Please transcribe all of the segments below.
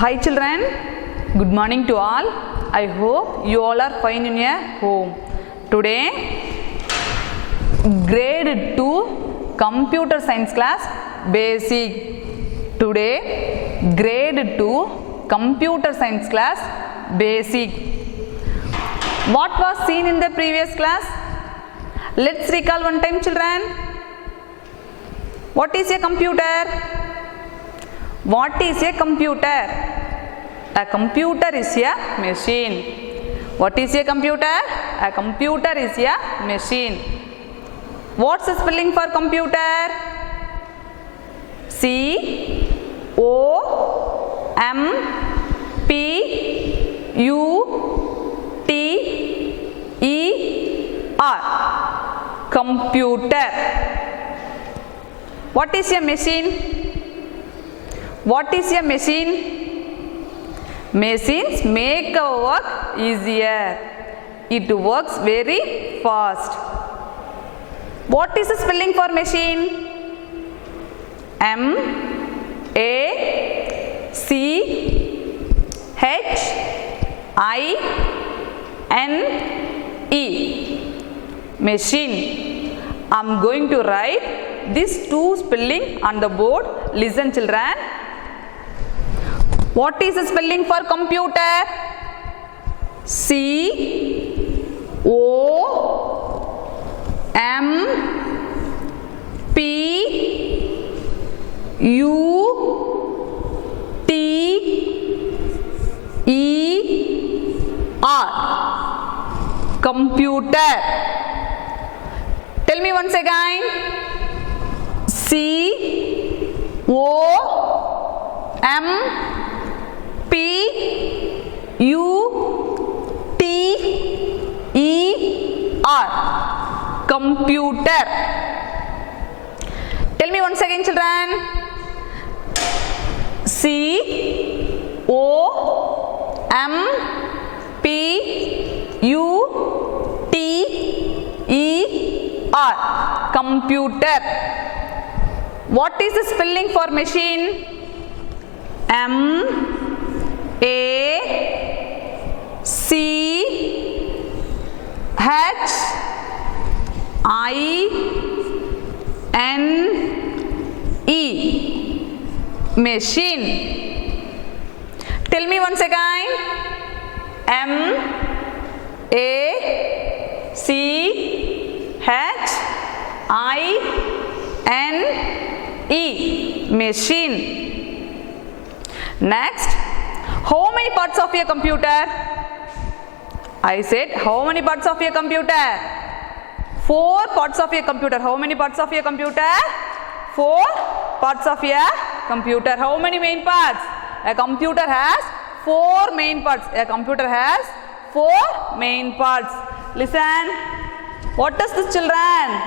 Hi children, good morning to all. I hope you all are fine in your home. Today, grade 2 computer science class basic. Today, grade 2 computer science class basic. What was seen in the previous class? Let's recall one time children. What is a computer? What is a computer? A computer is a machine. What is a computer? A computer is a machine. What's the spelling for computer? C O M P U T E R. Computer. What is a machine? What is a machine? Machines make our work easier. It works very fast. What is the spelling for machine? M A C H I N E. Machine. I am going to write these two spelling on the board. Listen children. What is the spelling for computer? C O M P U T E R. Computer. Tell me once again. C O M P U T E R. Computer. Tell me once again children. C O M P U T E R. Computer. What is the spelling for machine? M A C H I N E. Machine. Tell me once again. M A C H I N E. Machine. Next, how many parts of your computer? I said, how many parts of your computer? 4 parts of your computer. How many parts of your computer? 4 parts of your computer. How many main parts? A computer has 4 main parts. A computer has 4 main parts. Listen. What is this children?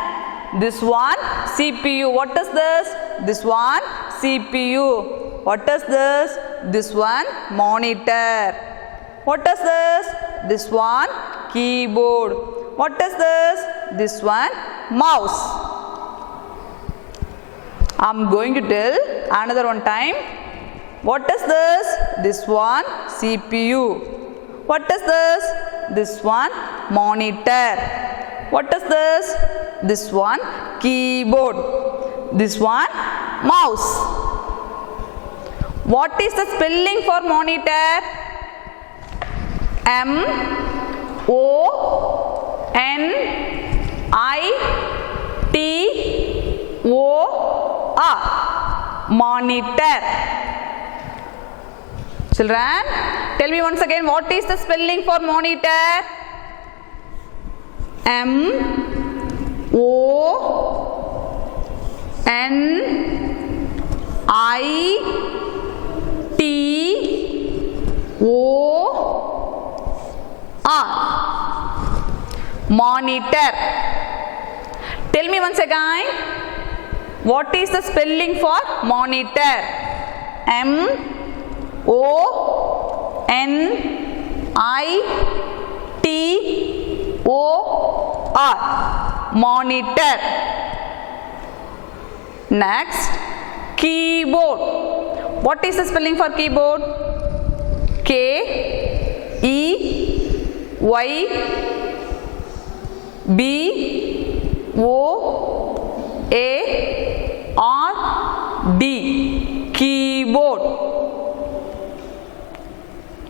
This one CPU. What is this? This one CPU. What is this? This one monitor. What is this? This one keyboard. What is this? This one mouse. I am going to tell another one time. What is this? This one CPU. What is this? This one monitor. What is this? This one keyboard. This one mouse. What is the spelling for monitor? M O N I T O R. Monitor. Children, tell me once again, what is the spelling for monitor? M O N I T O R. Monitor. Tell me once again, what is the spelling for monitor? M O N I T O R. Monitor. Next, keyboard. What is the spelling for keyboard? K E Y B O A R D. Keyboard.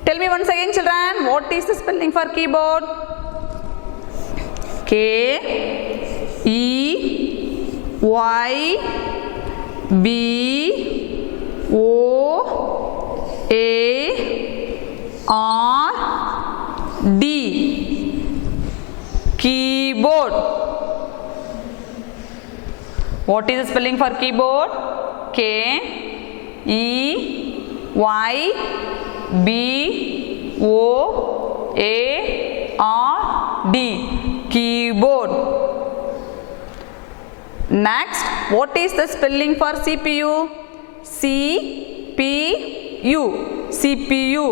Tell me once again, children, what is the spelling for keyboard? K E Y B O A R D. Keyboard. What is the spelling for keyboard? K E Y B O A R D. Keyboard. Next, what is the spelling for CPU? C P U. CPU.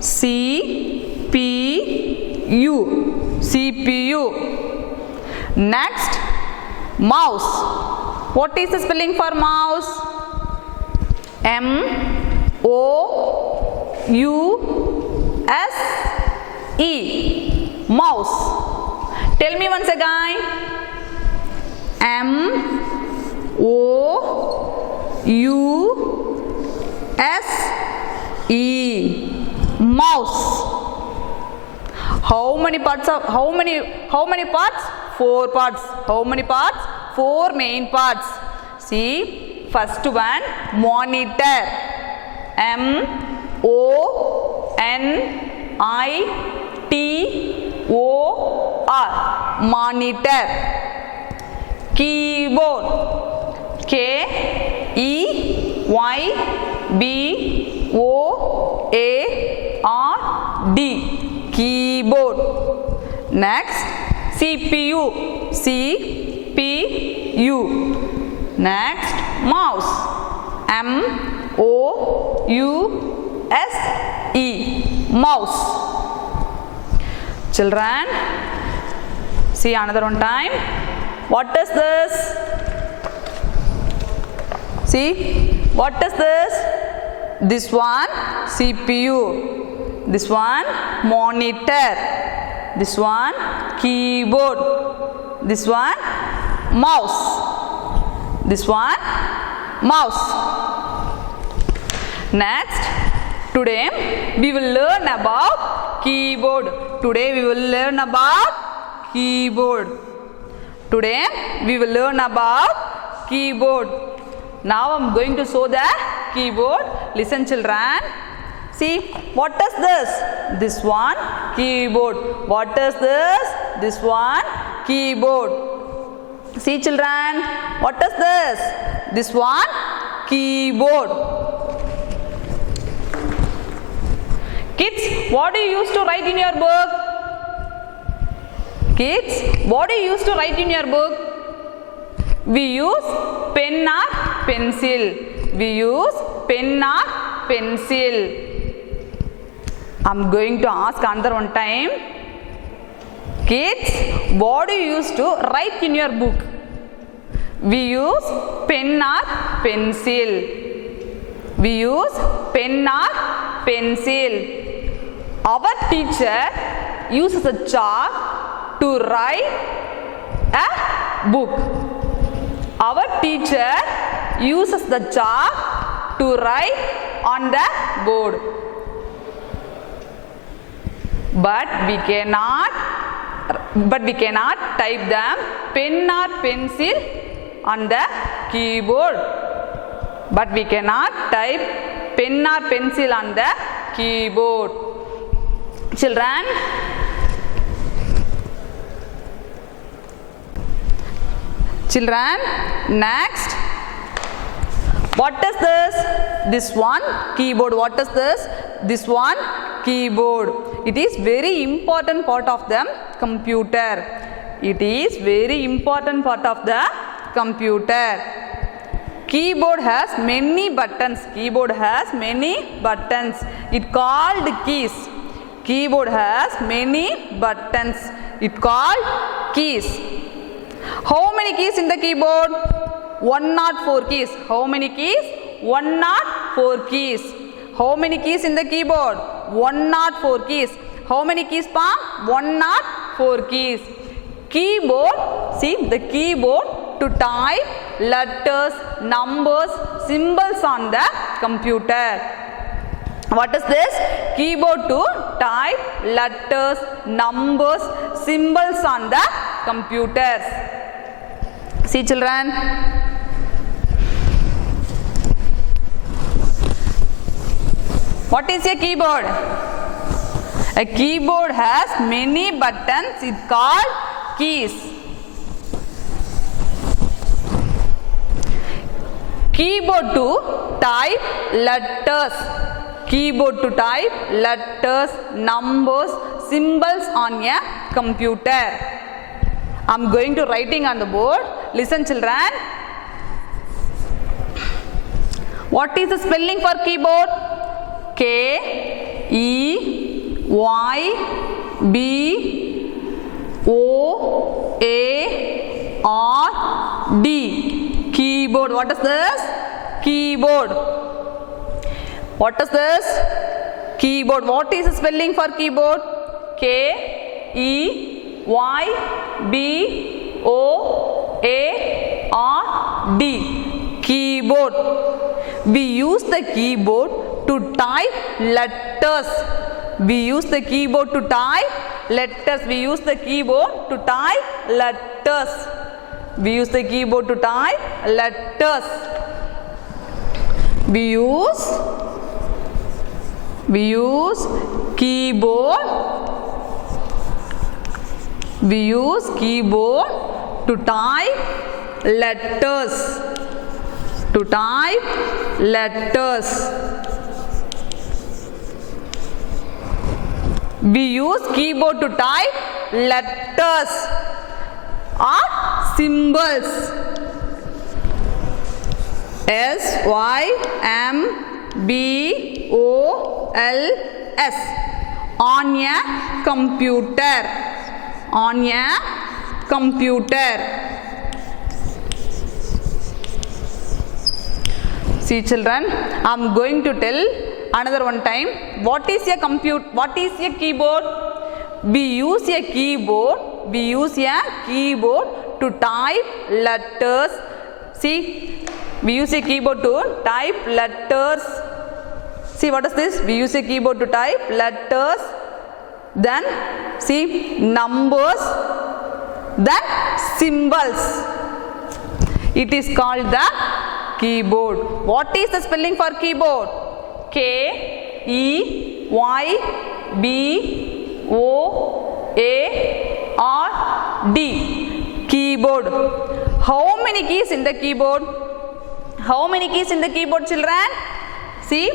C P U. CPU. Next, mouse. What is the spelling for mouse? M O U S E. Mouse. Tell me once again. M O U S E. Mouse. How many parts? 4 parts. How many parts? 4 main parts. See, first one, monitor. M O N I T O R. Monitor. Keyboard. K E Y B O A R D. Keyboard. Next, CPU. C P U. Next, mouse. M O U S E. Mouse. Children, see another one time. What is this? See, what is this? This one CPU. This one monitor. This one keyboard. This one mouse. This one mouse. Next, today we will learn about keyboard. Today we will learn about keyboard. Today we will learn about keyboard. Now I am going to show the keyboard. Listen, children. See, what is this? This one keyboard. What is this? This one keyboard. See, children, what is this? This one keyboard. Kids, what do you use to write in your book? Kids, what do you use to write in your book? We use pen or pencil. We use pen or pencil. I am going to ask another one time. Kids, what do you use to write in your book? We use pen or pencil. We use pen or pencil. Our teacher uses a chalk to write a book. Our teacher uses the chalk to write on the board. But we cannot type them pen or pencil on the keyboard. But we cannot type pen or pencil on the keyboard. Children, next, what is this? This one keyboard. What is this? This one keyboard. It is very important part of the computer. It is very important part of the computer. Keyboard has many buttons. Keyboard has many buttons. It called keys. Keyboard has many buttons. It called keys. How many keys in the keyboard? 104 keys. How many keys? 104 keys. how many keys in the keyboard? 104 keys. How many keys, pa? 104 keys. Keyboard, see the keyboard to type letters, numbers, symbols on the computer. What is this? Keyboard to type letters, numbers, symbols on the computers. See children. What is a keyboard? A keyboard has many buttons. It's called keys. Keyboard to type letters. Keyboard to type letters, numbers, symbols on a computer. I am going to writing on the board. Listen children. What is the spelling for keyboard? K-E-Y-B-O-A-R-D. Keyboard. What is this? Keyboard. What is this? Keyboard. What is the spelling for keyboard? K-E-Y-B-O-A-R-D. Keyboard. We use the keyboard to type letters. We use the keyboard to type letters. We use the keyboard to type letters. We use the keyboard to type letters. We use keyboard. We use keyboard to type letters. To type letters. We use keyboard to type letters or symbols. S-Y-M-B-O-L-S. On a computer. On a computer. See children, I am going to tell another one time. What is a keyboard? We use a keyboard. We use a keyboard to type letters. See, we use a keyboard to type letters. See, what is this? We use a keyboard to type letters. Then, see, numbers. Then, symbols. It is called the keyboard. What is the spelling for keyboard? K-E-Y-B-O-A-R-D. Keyboard. How many keys in the keyboard? How many keys in the keyboard, children? See,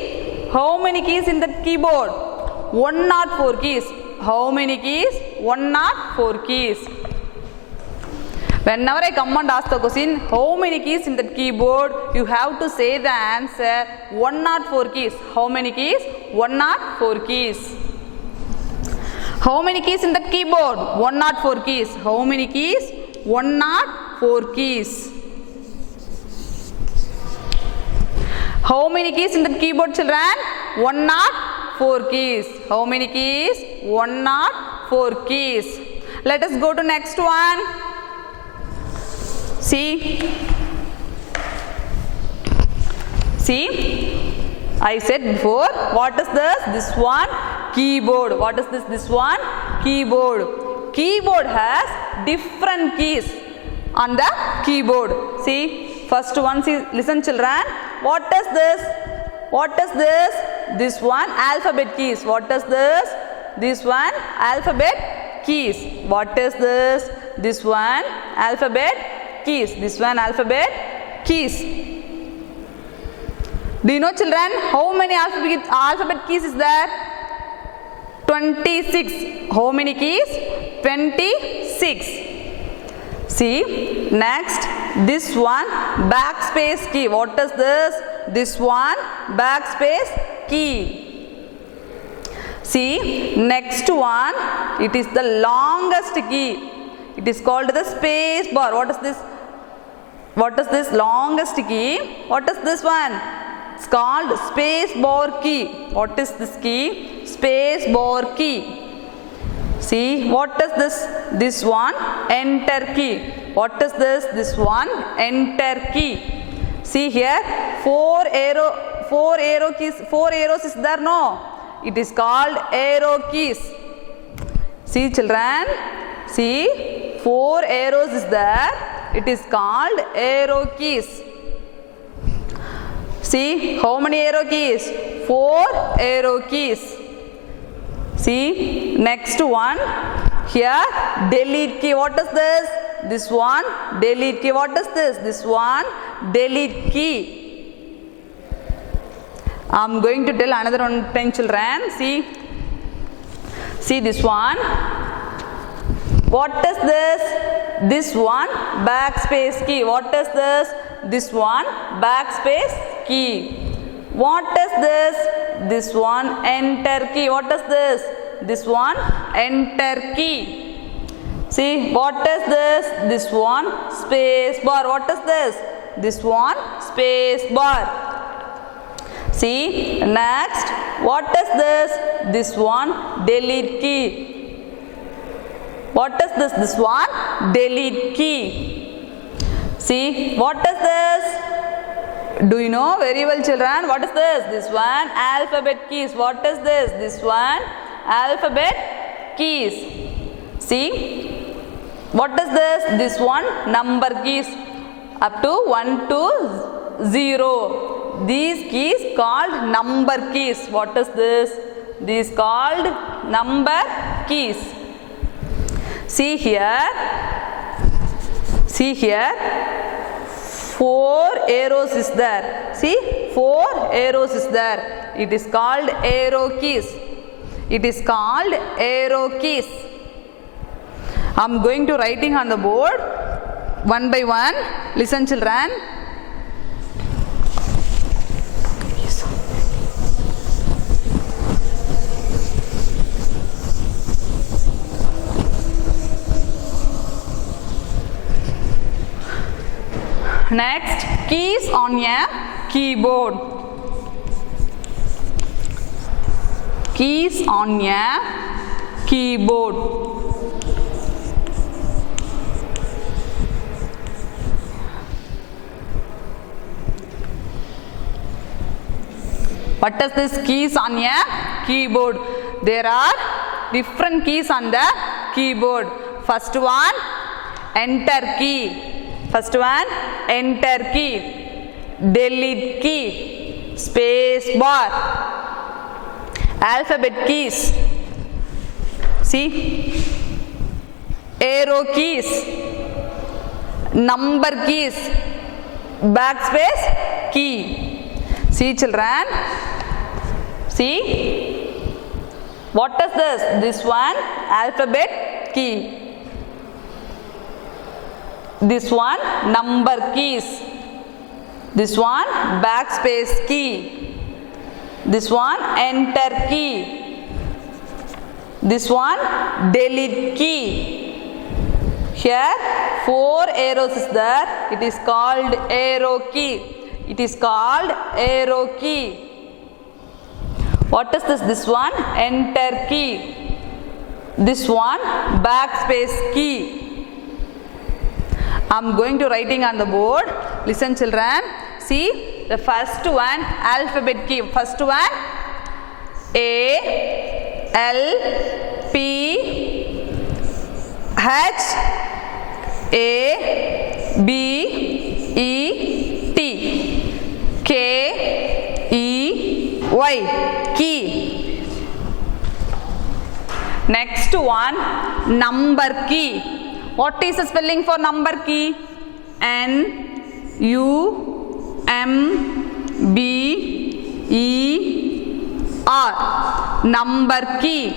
how many keys in the keyboard? 104 keys. How many keys? 104 keys. Whenever I come and ask the question, how many keys in the keyboard, you have to say the answer 104 keys. How many keys? 104 keys. How many keys in the keyboard? 104 keys. How many keys? 104 keys. How many keys in the keyboard, children? 104 keys. How many keys? 104 keys. Let us go to next one. See, I said before, what is this? This one, keyboard. What is this? This one, keyboard. Keyboard has different keys on the keyboard. See, first one, see, listen children. What is this? What is this? This one, alphabet keys. What is this? This one, alphabet keys. What is this? This one, alphabet keys. This one, alphabet keys. Do you know children how many alphabet keys is there? 26. How many keys? 26. See, next this one, backspace key. What is this? This one, backspace key. See, next one, it is the longest key. It is called the space bar. What is this? What is this longest key? What is this one? It's called space bar key. What is this key? Space bar key. See, what is this? This one, enter key. What is this? This one, enter key. See here, four arrow keys, 4 arrows is there, no? It is called arrow keys. See children, see, 4 arrows is there. It is called arrow keys. See, how many arrow keys? 4 arrow keys. See, next one, here, delete key. What is this? This one, delete key. What is this? This one, delete key. I am going to tell another one time, children. See this one. What is this? This one, backspace key. What is this? This one, backspace key. What is this? This one, enter key. What is this? This one, enter key. See, what is this? This one, space bar. What is this? This one, space bar. See, next, what is this? This one, delete key. What is this? This one, delete key. See, what is this? Do you know very well, children? What is this? This one, alphabet keys. What is this? This one, alphabet keys. See, what is this? This one, number keys. Up to 1 to 0. These keys called number keys. What is this? These called number keys. See here. See here. 4 arrows is there. See, 4 arrows is there. It is called arrow keys. It is called arrow keys. I am going to writing on the board one by one. Listen, children. Next, keys on a keyboard. Keys on a keyboard. What is this keys on a keyboard? There are different keys on the keyboard. First one, enter key. First one, enter key, delete key, space bar, alphabet keys. See, arrow keys, number keys, backspace key. See, children. See, what is this? This one, alphabet key. This one, number keys. This one, backspace key. This one, enter key. This one, delete key. Here, 4 arrows is there. It is called arrow key. It is called arrow key. What is this? This one, enter key. This one, backspace key. I am going to writing on the board. Listen, children. See, the first one, alphabet key. First one, A, L, P, H, A, B, E, T, K, E, Y, key. Next one, number key. What is the spelling for number key? N, U, M, B, E, R. Number key.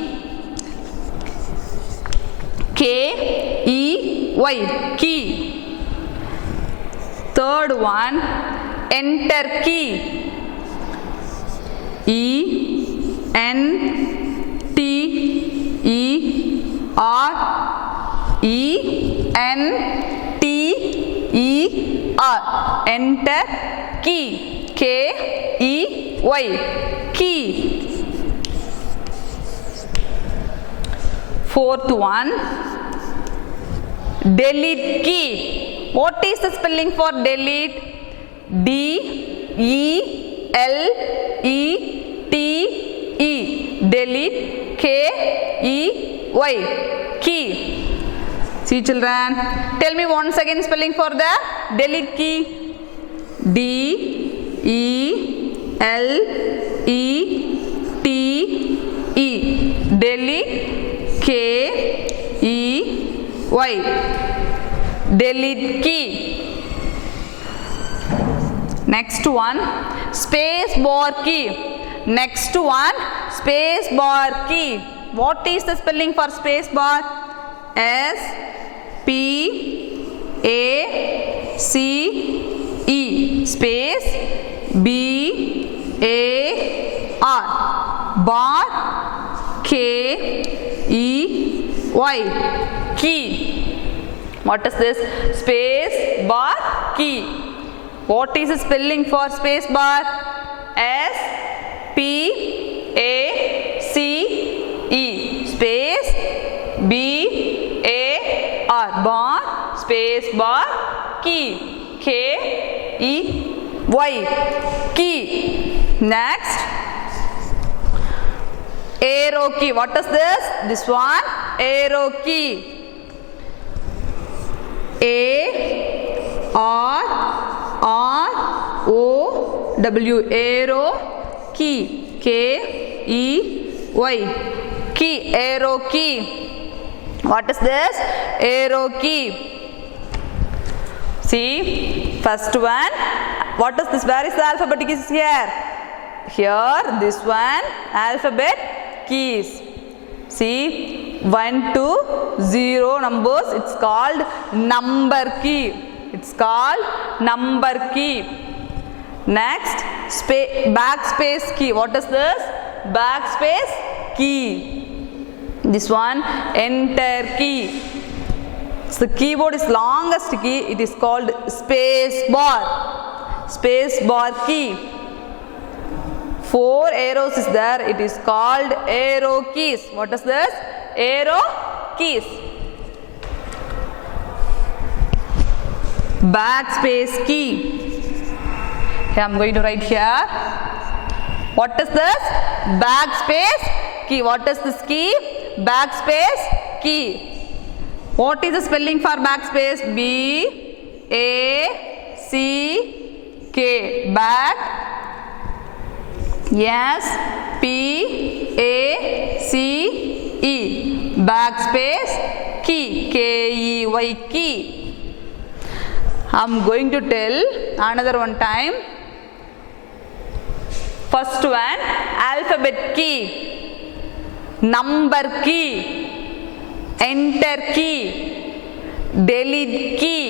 K, E, Y, key. Third one, enter key. E, N, T, E, R, E, N, T, E, R. Enter key. K-E-Y, key. Fourth one, delete key. What is the spelling for delete? D-E-L-E-T-E, delete, K-E-Y, key. See children, tell me once again spelling for the delete key. D-E-L-E-T-E, delete, K-E-Y, delete key. Next one, space bar key. Next one, space bar key. What is the spelling for space bar? S-P-A-C-E, space, B-A-R, bar, K-E-Y, key. What is this? Space bar key. What is the spelling for space bar? S-P-A-C-E, space, B-A-R, bar, space bar, key, K-E-Y, key. Next, arrow key. What is this? This one, arrow key. A-R-R-O-W, arrow key, K-E-Y, key, arrow key. What is this? Arrow key. See, first one, what is this? Where is the alphabet keys here? Here, this one, alphabet keys. See, 1 to 0 numbers, it's called number key. It's called number key. Next, backspace key. What is this? Backspace key. This one, enter key. So the keyboard is longest key. It is called space bar. Space bar key. 4 arrows is there. It is called arrow keys. What is this? Arrow keys. Backspace key. Here I am going to write here. What is this? Backspace key. What is this key? Backspace key. What is the spelling for backspace? B-A-C-K. Back. Yes. P-A-C-E. Backspace key. K-E-Y, key. I am going to tell another one time. First one, alphabet key, number key, enter key, delete key,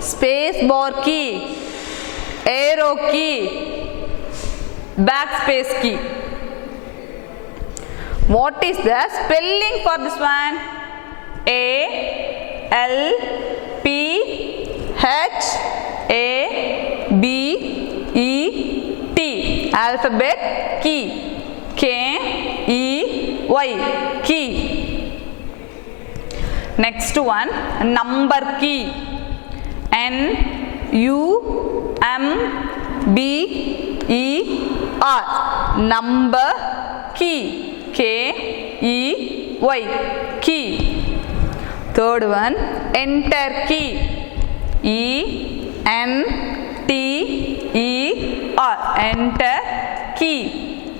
space bar key, arrow key, backspace key. What is the spelling for this one? A-L-P-H-A-B-E-T, alphabet key, K-E-Y, key. Next one, number key, N-U-M-B-E-R, number key, K-E-Y, key. Third one, enter key, E-N-T-E-R, enter key,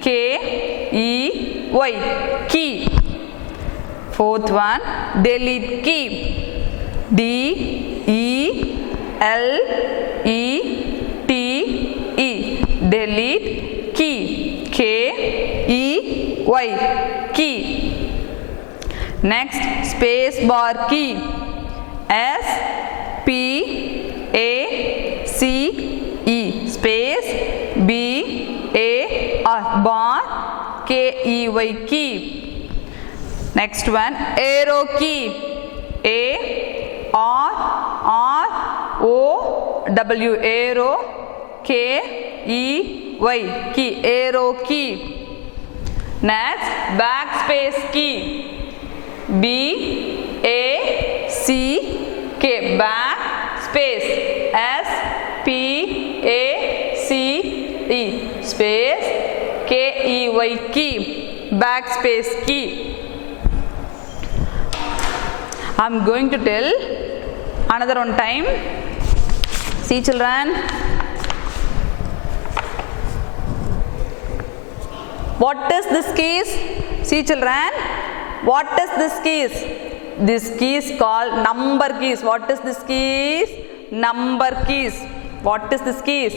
K-E-Y, key. Fourth one, delete key, D-E-L-E-T-E, delete key, K-E-Y, key. Next, space bar key, S-P-A-C-E, space, B-A-R, bar, K-E-Y, key. Next one, arrow key, A-R-R-O-W, arrow, K-E-Y, key, arrow key. Next, backspace key, B-A-C-K, backspace, S-P-A-C-E, space, K-E-Y, key, backspace key. I am going to tell another one time. See children, what is this keys? See children, what is this keys? This key is called number keys. What is this keys? Number keys. What is this keys?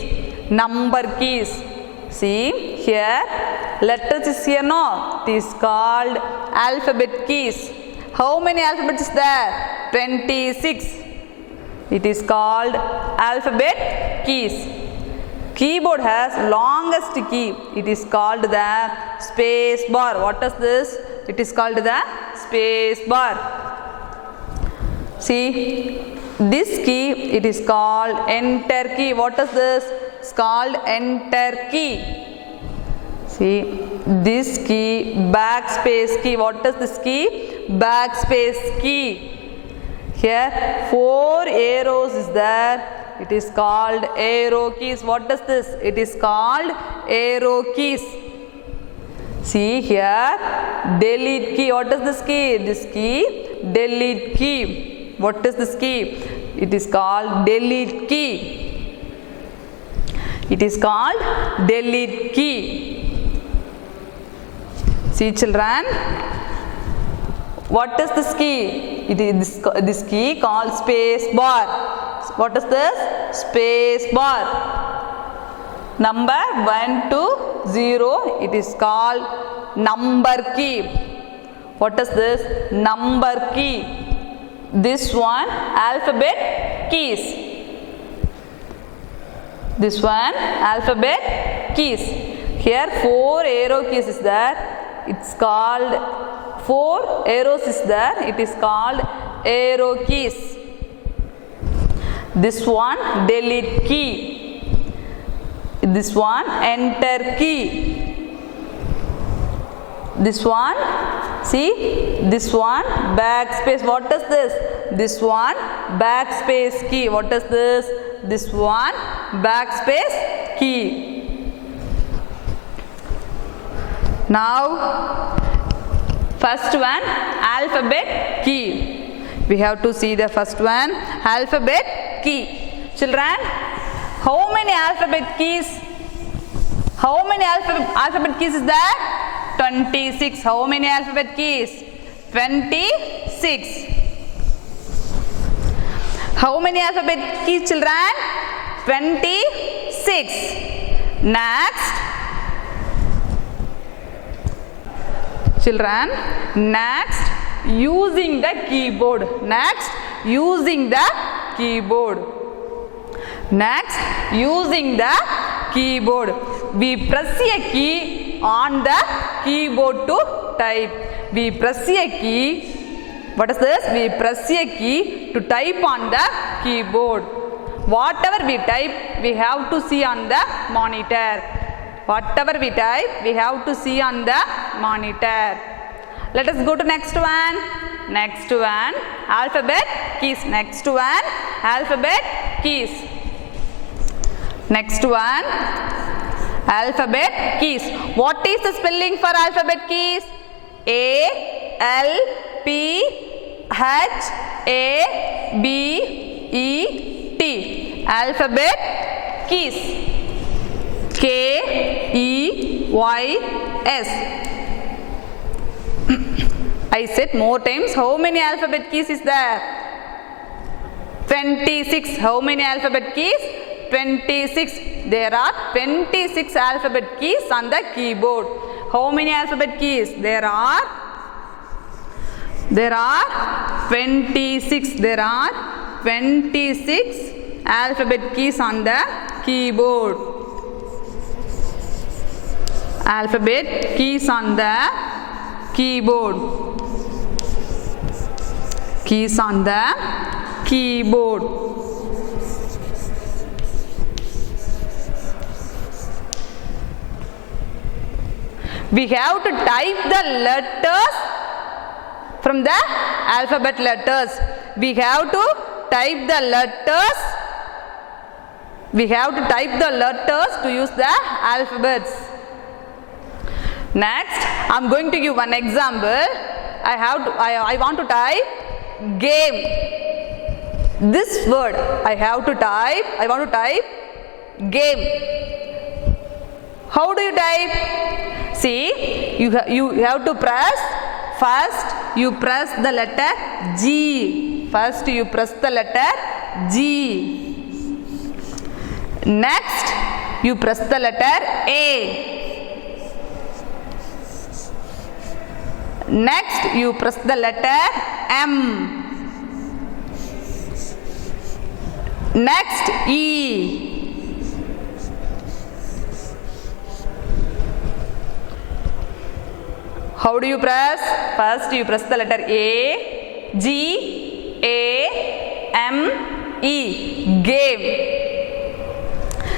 Number keys. See here, letters is here, no? It is called alphabet keys. How many alphabets is there? 26. It is called alphabet keys. Keyboard has longest key. It is called the space bar. What is this? It is called the space bar. See, this key, it is called enter key. What is this? It's called enter key. See, this key, backspace key. What is this key? Backspace key. Here, 4 arrows is there. It is called arrow keys. What is this? It is called arrow keys. See here, delete key. What is this key? This key, delete key. What is this key? It is called delete key. It is called delete key. See children, what is this key? It is this key called space bar. What is this? Space bar. Number 1 to 0, it is called number key. What is this? Number key. This one, alphabet keys. This one, alphabet keys. Here 4 arrow keys is there. It's called 4 arrows is there. It is called arrow keys. This one, delete key. This one, enter key. This one, see, this one, backspace. What is this? This one, backspace key. What is this? This one, backspace key. Now, first one, alphabet key. We have to see the first one, alphabet key. Children, how many alphabet keys? How many alphabet keys is there? 26. How many alphabet keys? 26. How many alphabet keys, children? 26. Next, children, next, using the keyboard. Next, using the keyboard. Next, using the keyboard. We press a key on the keyboard to type. We press a key. What is this? We press a key to type on the keyboard. Whatever we type, we have to see on the monitor. Whatever we type, we have to see on the monitor. Let us go to next one. Next one, alphabet keys. Next one, alphabet keys. Next one, alphabet keys. What is the spelling for alphabet keys? A-L-P-H-A-B-E-T. Alphabet keys. K-E-Y-S. I said more times. How many alphabet keys is there? 26. How many alphabet keys? 26. There are 26 alphabet keys on the keyboard. How many alphabet keys? There are 26. There are 26 alphabet keys on the keyboard. Alphabet keys on the keyboard. Keys on the keyboard. We have to type the letters from the alphabet letters. We have to type the letters. We have to type the letters to use the alphabets. Next, I am going to give one example. I want to type game. This word I want to type game. How do you type? See, you have to press, first you press the letter G. First you press the letter G. Next, you press the letter A. Next, you press the letter M. Next, E. How do you press? First, you press the letter A, G, A, M, E. Game.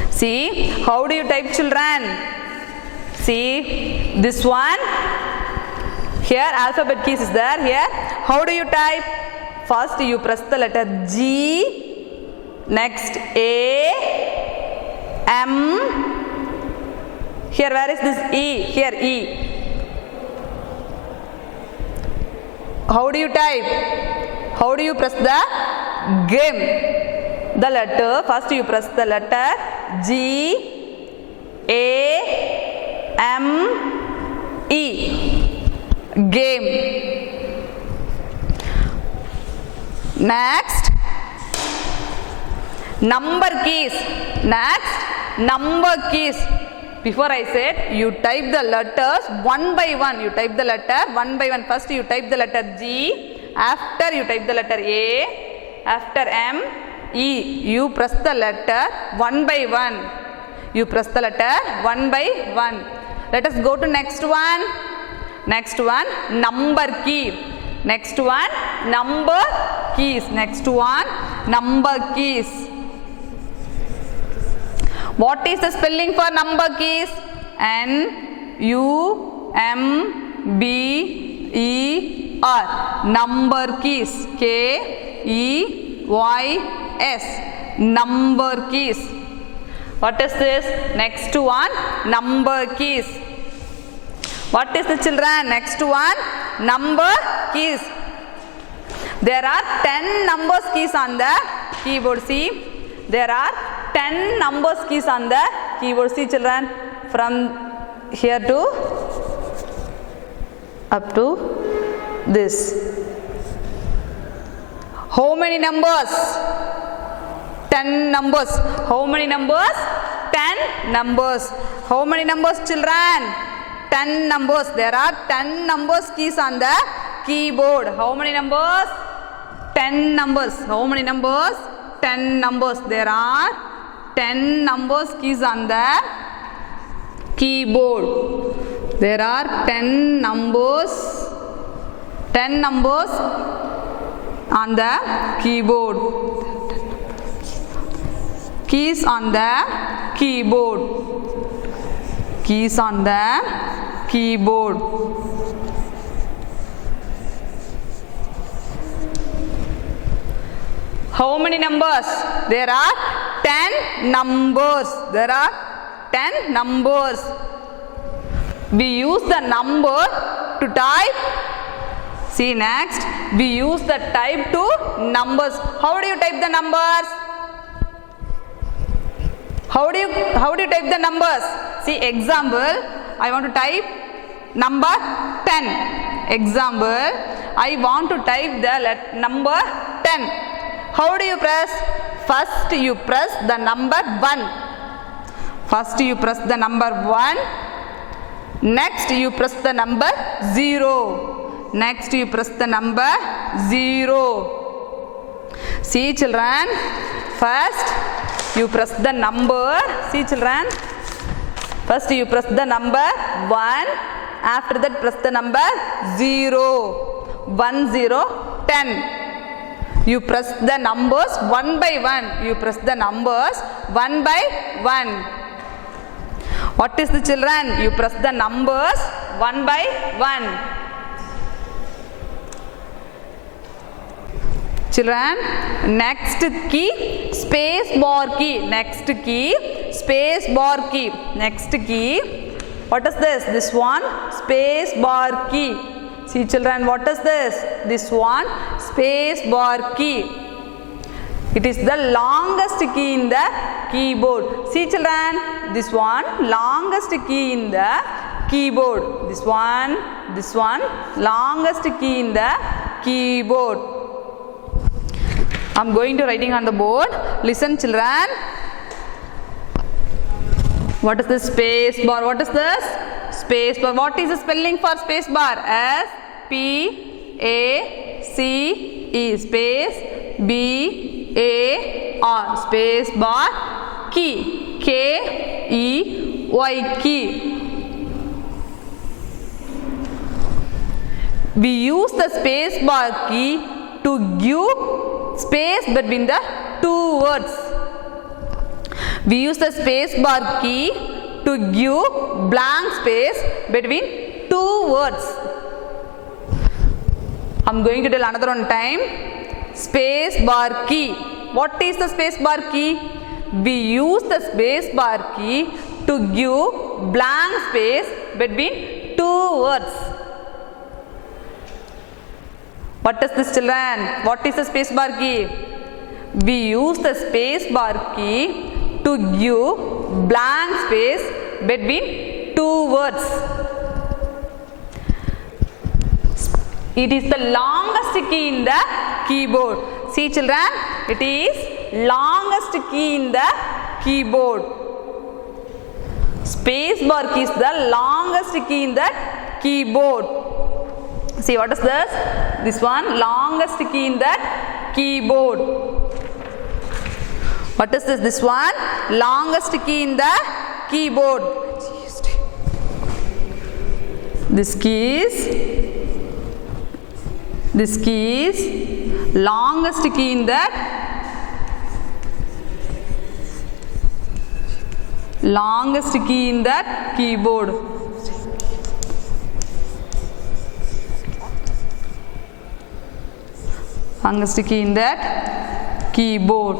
See, how do you type, children? See, this one. Here, alphabet keys is there. Here, how do you type? First, you press the letter G. Next, A, M. Here, where is this E? Here, E. How do you type? How do you press the game? The letter, first you press the letter G, A, M, E. Game. Next, number keys. Next, number keys. Before I said, you type the letters one by one. You type the letter one by one. First, you type the letter G. After, you type the letter A. After M, E. You press the letter one by one. You press the letter one by one. Let us go to next one. Next one, number key. Next one, number keys. Next one, number keys. What is the spelling for number keys? N, U, M, B, E, R. Number keys. K, E, Y, S. Number keys. What is this? Next one, number keys. What is the, children? Next one, number keys. There are 10 numbers keys on the keyboard. See, there are 10 numbers keys on the keyboard. See, children, from here to up to this. How many numbers? 10 numbers. How many numbers? 10 numbers. How many numbers, children? 10 numbers. There are 10 numbers keys on the keyboard. How many numbers? 10 numbers. How many numbers? 10 numbers. There are 10 numbers keys on the keyboard. There are 10 numbers. 10 numbers on the keyboard. Keys on the keyboard. Keys on the keyboard. How many numbers? There are 10 numbers. There are 10 numbers. We use the number to type. See, next, we use the type to numbers. How do you type the numbers? How do you type the numbers? See, example, I want to type number 10. Example, I want to type the number 10. How do you press? First you press the number 1. First you press the number 1. Next you press the number 0. Next you press the number 0. See, children, first you press the number. See, children, first you press the number 1. After that press the number 0. 1, 0, 10. You press the numbers one by one. You press the numbers one by one. What is the children? You press the numbers one by one. Children, next key, space bar key. Next key, space bar key. Next key, what is this? This one, space bar key. See children, what is this? This one, space bar key. It is the longest key in the keyboard. See children, this one, longest key in the keyboard. This one, longest key in the keyboard. I am going to writing on the board. Listen children. What is the space bar? What is this? Space bar. What is the spelling for space bar? S P A C E. Space B A R. Space bar. Key. K E Y. Key. We use the space bar key to give space between the two words. We use the space bar key to give blank space between two words. I am going to tell another one time. Space bar key. What is the space bar key? We use the space bar key to give blank space between two words. What is this children? What is the space bar key? We use the space bar key to give blank space between two words. It is the longest key in the keyboard. See children, it is longest key in the keyboard. Space bar key is the longest key in the keyboard. See what is this? This one, longest key in that keyboard. What is this? This one, longest key in the keyboard. This key is longest key in that keyboard. Longest key in that keyboard.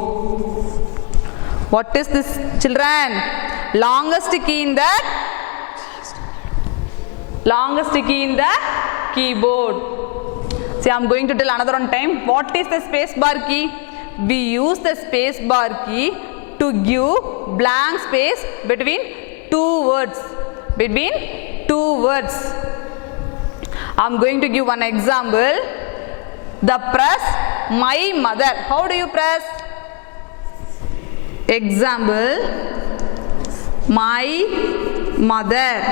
What is this children? Longest key in that keyboard. See, I am going to tell another one time. What is the space bar key? We use the space bar key to give blank space between two words. I am going to give one example. The press my mother. How do you press? Example, my mother.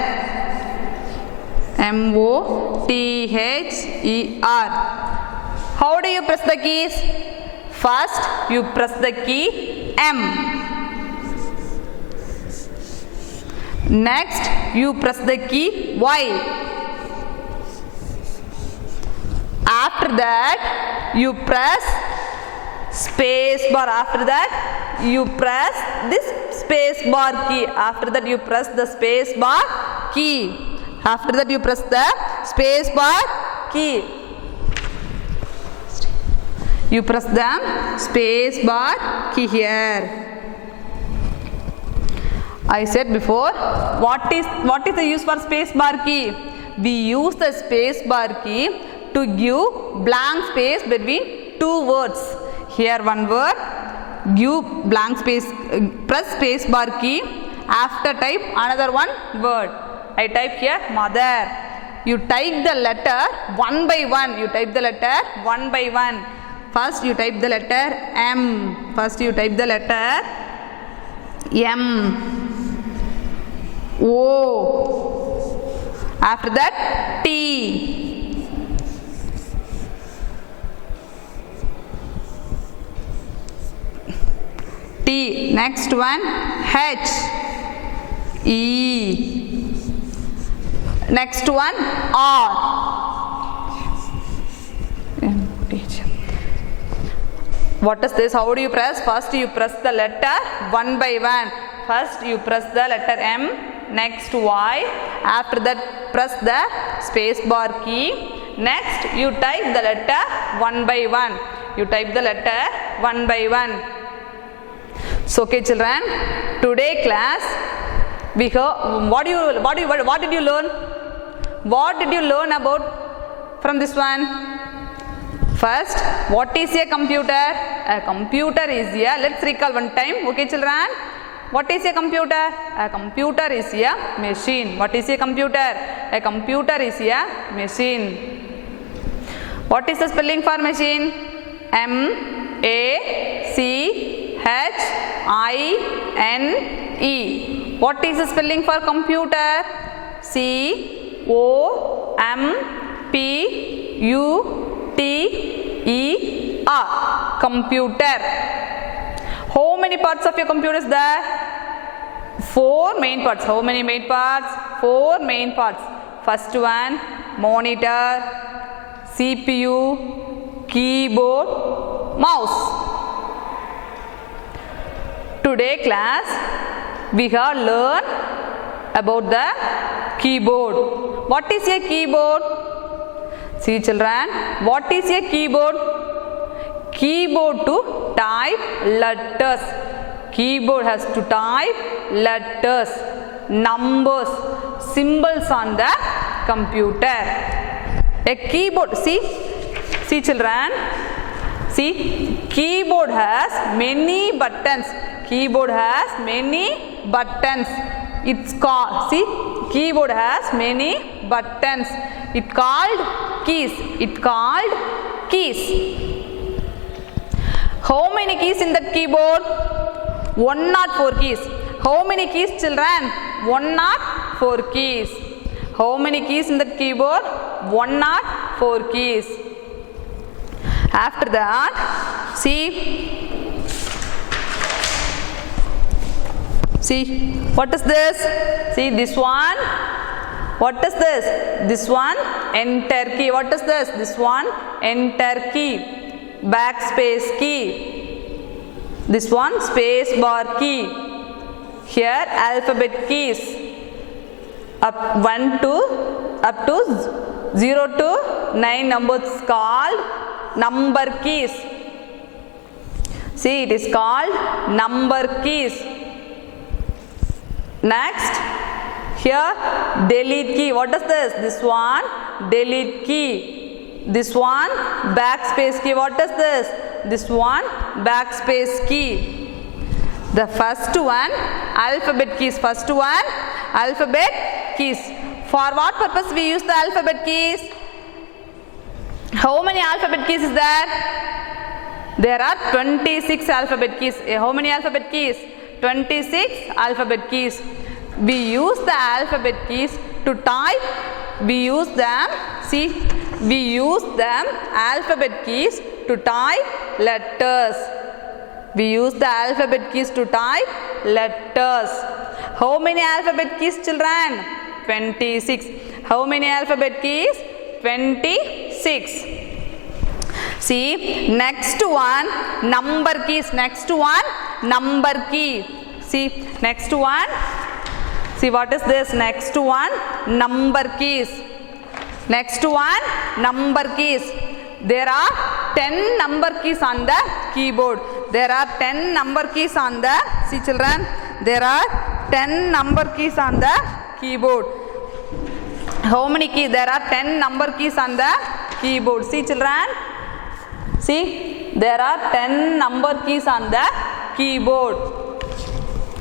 M-O-T-H-E-R. How do you press the keys? First, you press the key M. Next, you press the key Y. After that, you press space bar. After that, you press this space bar key. After that, you press the space bar key. After that, you press the space bar key. You press the space bar key here. I said before, what is the use for space bar key? We use the space bar key to give blank space between two words. Here one word, give blank space, press space bar key. After type another one word. I type here mother. You type the letter one by one. First you type the letter M. M. O. After that T. Next one H. E. Next one R. What is this? How do you press? First you press the letter one by one. First you press the letter M. next Y, after that press the space bar key, next you type the letter one by one, you type the letter one by one. So okay children, today class we heard, what did you learn? What did you learn about from this one? First, what is a computer? A computer is a, let's recall one time, okay children? What is a computer? A computer is a machine. What is a computer? A computer is a machine. What is the spelling for machine? M-A-C-H-I-N-E. What is the spelling for computer? C-O-M-P-U-T-E-R. Computer. How many parts of your computer is there? 4 main parts. How many main parts? 4 main parts. First one, monitor, CPU, keyboard, mouse. Today class, we have learned about the keyboard. What is a keyboard? See children, what is a keyboard? Keyboard to type letters. Keyboard has to type letters, numbers, symbols on the computer. A keyboard, see children, see, keyboard has many buttons. Keyboard has many buttons. It's called, see, keyboard has many buttons. It called keys. It called keys. How many keys in that keyboard? 104 keys. How many keys children? 104 keys. How many keys in that keyboard? 104 keys. After that, see, what is this? See this one. What is this? This one, enter key. What is this? This one, enter key. Backspace key. This one, space bar key. Here alphabet keys. Up to 0 to 9 numbers called number keys. See, it is called number keys. Next, here delete key. What is this? This one, delete key. This one, backspace key. What is this? This one, backspace key. The first one, alphabet keys. First one, alphabet keys. For what purpose we use the alphabet keys? How many alphabet keys is there? There are 26 alphabet keys. How many alphabet keys? 26 alphabet keys. We use the alphabet keys to type. We use them, see, we use them alphabet keys to type letters. We use the alphabet keys to type letters. How many alphabet keys children? 26. How many alphabet keys? 26. See, next one, number keys. Next one, number key. See, next one. See, what is this? Next one, number keys. Next one, number keys. There are 10 number keys on the keyboard. There are 10 number keys on the, see children, there are 10 number keys on the keyboard. How many keys? There are 10 number keys on the keyboard. See children, see, there are 10 number keys on the keyboard.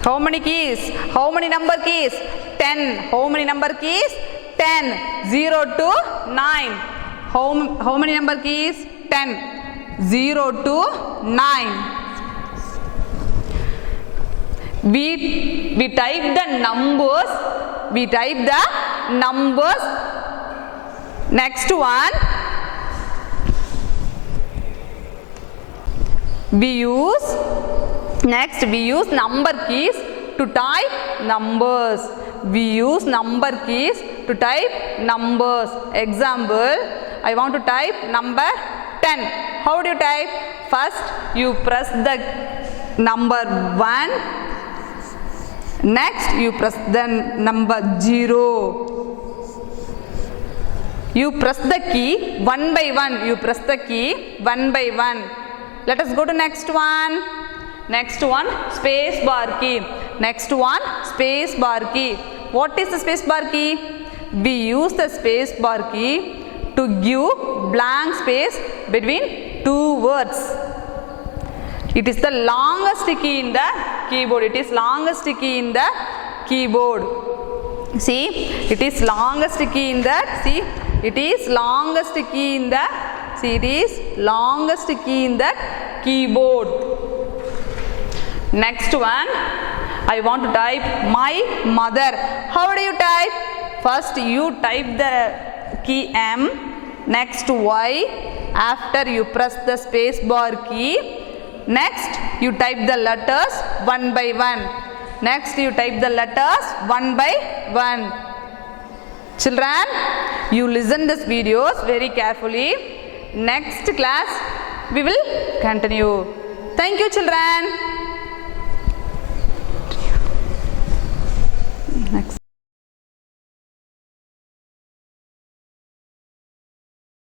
How many keys? How many number keys? 10. How many number keys? 10. 0 to 9. How many number keys? 10. 0 to 9. We type the numbers. We type the numbers. Next one. We use number keys to type numbers. We use number keys to type numbers. Example, I want to type number 10. How do you type? First, you press the number 1, Next, you press the number 0. You press the key one by one. You press the key one by one. Let us go to next one. Next one, space bar key. Next one, space bar key. What is the space bar key? We use the space bar key to give blank space between two words. It is the longest key in the keyboard. It is longest key in the keyboard. See, it is longest key in that. See, it is longest key in the. See, it is longest key in the keyboard. Next one, I want to type my mother. How do you type? First, you type the key M, next Y. After you press the space bar key. Next, you type the letters one by one. Next, you type the letters one by one. Children, you listen this videos very carefully. Next class, we will continue. Thank you, children.